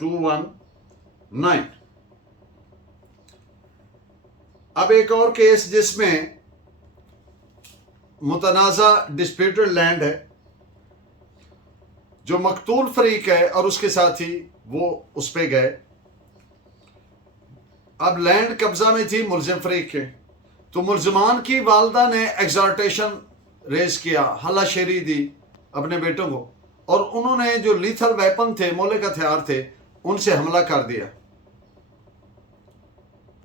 219. اب ایک اور کیس جس میں متنازع ڈسپیوٹڈ لینڈ ہے، جو مقتول فریق ہے اور اس کے ساتھی وہ اس پہ گئے. اب لینڈ قبضہ میں تھی ملزم فریق کے، تو ملزمان کی والدہ نے ایگزارٹیشن ریز کیا، ہلا شیری دی اپنے بیٹوں کو، اور انہوں نے جو لیتھل ویپن تھے، مولک ہتھیار تھے، ان سے حملہ کر دیا،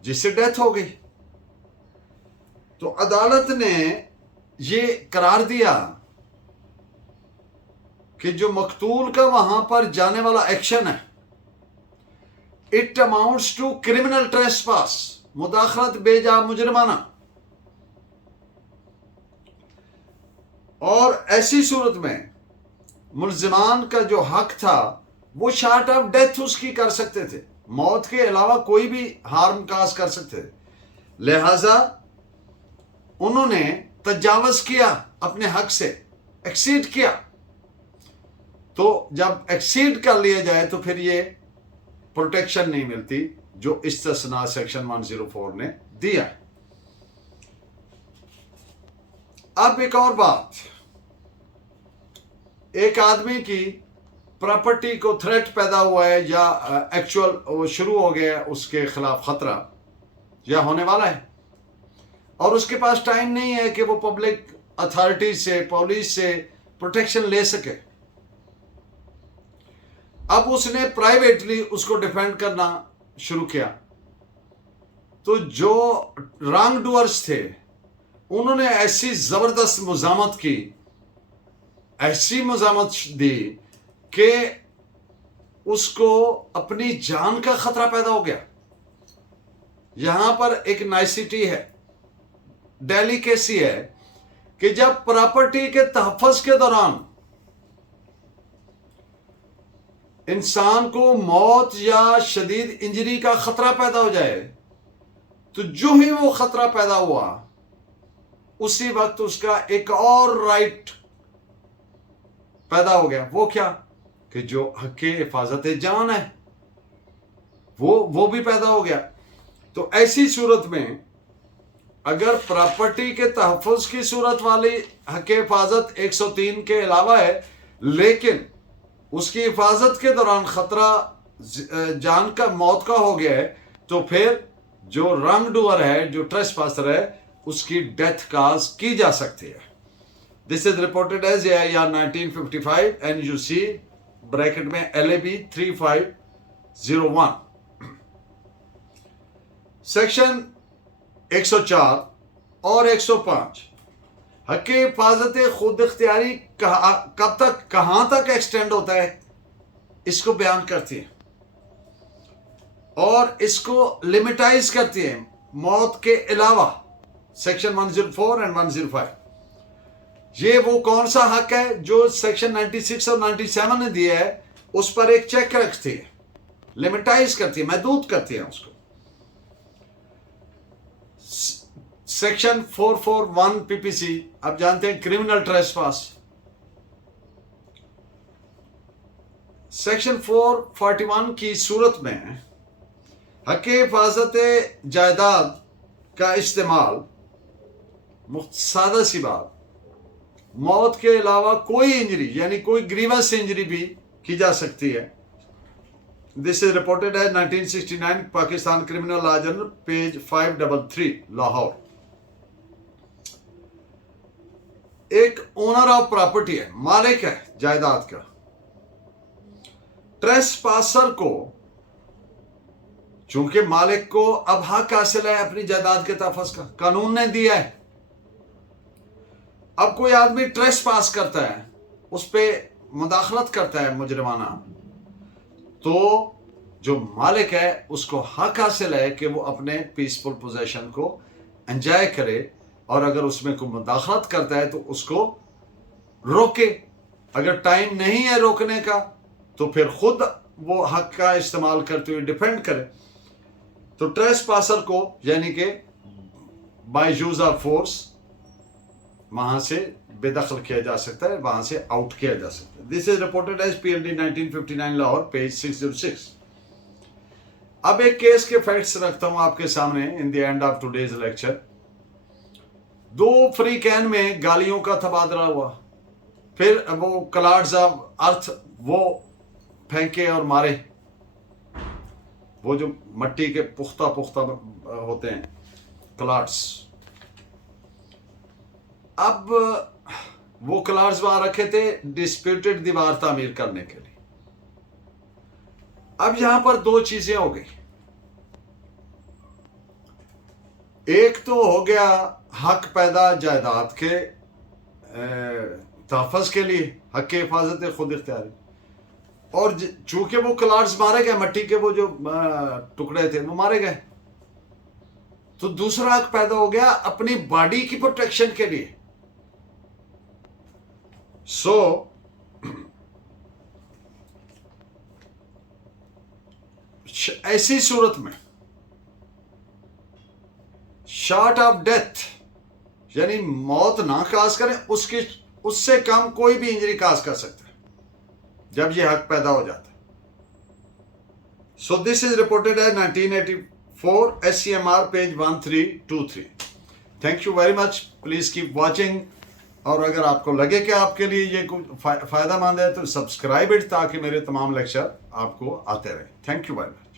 جس سے ڈیتھ ہو گئی. تو عدالت نے یہ قرار دیا کہ جو مقتول کا وہاں پر جانے والا ایکشن ہے، اٹ اماؤنٹس ٹو کرمنل ٹریسپاس، مداخلت بے جا مجرمانہ، اور ایسی صورت میں ملزمان کا جو حق تھا وہ شارٹ آف ڈیتھ اس کی کر سکتے تھے، موت کے علاوہ کوئی بھی ہارم کاز کر سکتے تھے. لہذا انہوں نے تجاوز کیا اپنے حق سے، ایکسیڈ کیا. تو جب ایکسیڈ کر لیا جائے تو پھر یہ پروٹیکشن نہیں ملتی جو استثناء سیکشن 104 نے دیا ہے. اب ایک اور بات، ایک آدمی کی پراپرٹی کو تھریٹ پیدا ہوا ہے یا ایکچوئل شروع ہو گیا ہے اس کے خلاف خطرہ یا ہونے والا ہے، اور اس کے پاس ٹائم نہیں ہے کہ وہ پبلک اتھارٹی سے، پولیس سے پروٹیکشن لے سکے. اب اس نے پرائیویٹلی اس کو ڈیفینڈ کرنا شروع کیا. تو جو رانگ ڈوئرز تھے انہوں نے ایسی زبردست مزاحمت کی، ایسی مزاحمت دی کہ اس کو اپنی جان کا خطرہ پیدا ہو گیا. یہاں پر ایک نائسٹی ہے، ڈیلیکیسی ہے، کہ جب پراپرٹی کے تحفظ کے دوران انسان کو موت یا شدید انجری کا خطرہ پیدا ہو جائے تو جو ہی وہ خطرہ پیدا ہوا اسی وقت اس کا ایک اور رائٹ پیدا ہو گیا. وہ کیا؟ کہ جو حق حفاظت جان ہے وہ بھی پیدا ہو گیا. تو ایسی صورت میں اگر پراپرٹی کے تحفظ کی صورت والی حق حفاظت 103 کے علاوہ ہے، لیکن اس کی حفاظت کے دوران خطرہ جان کا، موت کا ہو گیا ہے، تو پھر جو رانگ ڈوئر ہے، جو ٹریس پاسر ہے، اس کی ڈیتھ کاز کی جا سکتی ہے. This is reported as AIR 1955 NUC bracket میں LAB 3501. سیکشن 104 اور 105 حق حفاظت خود اختیاری کب تک، کہاں تک ایکسٹینڈ ہوتا ہے، اس کو بیان کرتی ہے اور اس کو لمیٹائز کرتی ہے موت کے علاوہ. سیکشن 104 اینڈ 105 یہ وہ کون سا حق ہے جو سیکشن 96 اور 97 نے دیا ہے، اس پر ایک چیک رکھتی ہے، لمیٹائز کرتی ہے، محدود کرتی ہے اس کو. سیکشن 441 PPC آپ جانتے ہیں، کرمنل ٹریسپاس. سیکشن 441 کی صورت میں حق حفاظت جائیداد کا استعمال، سادہ سی بات، موت کے علاوہ کوئی انجری یعنی کوئی گریوس انجری بھی کی جا سکتی ہے. دس از رپورٹڈ ہے 1969 Pakistan criminal law journal page 533 Lahore. ایک اونر آف پراپرٹی ہے، مالک ہے جائیداد کا، ٹریس پاسر کو چونکہ مالک کو اب حق حاصل ہے اپنی جائیداد کے تحفظ کا، قانون نے دیا ہے. اب کوئی آدمی ٹریس پاس کرتا ہے، اس پہ مداخلت کرتا ہے مجرمانہ، تو جو مالک ہے اس کو حق حاصل ہے کہ وہ اپنے پیسفل پوزیشن کو انجوائے کرے، اور اگر اس میں کوئی مداخلت کرتا ہے تو اس کو روکے. اگر ٹائم نہیں ہے روکنے کا تو پھر خود وہ حق کا استعمال کرتے ہوئے ڈیفینڈ کرے. تو ٹریس پاسر کو یعنی کہ بائی یوز آف فورس وہاں سے بے دخل کیا جا سکتا ہے، وہاں سے آؤٹ کیا جا سکتا ہے. This is reported as PLD 1959 Lahore page 606. اب ایک کیس کے فیکٹس رکھتا ہوں آپ کے سامنے in the end of today's lecture. 2 فری کین میں گالیوں کا تبادلہ ہوا. پھر وہ کلاڈز آف ارتھ وہ پھینکے اور مارے، وہ جو مٹی کے پختہ ہوتے ہیں کلاڈز. اب وہ کلاڈز وہاں رکھے تھے ڈسپیوٹڈ دیوار تعمیر کرنے کے لیے. اب یہاں پر 2 چیزیں ہو گئی. ایک تو ہو گیا حق پیدا جائیداد کے تحفظ کے لیے، حق کی حفاظت خود اختیاری، اور چونکہ وہ کلاڈز مارے گئے، مٹی کے وہ جو ٹکڑے تھے وہ مارے گئے، تو دوسرا حق پیدا ہو گیا اپنی باڈی کی پروٹیکشن کے لیے. سو ایسی صورت میں شارٹ آف ڈیتھ یعنی موت نہ کاز کریں، اس سے کم کوئی بھی انجری کاز کر سکتا ہے جب یہ حق پیدا ہو جاتا ہے. So this is reported as 1984 SCMR page 1323. Thank you very much. Please keep watching. اور اگر آپ کو لگے کہ آپ کے لیے یہ کچھ فائدہ مند ہے تو سبسکرائب اٹ تاکہ میرے تمام لیکچر آپ کو آتے رہیں. Thank you very much.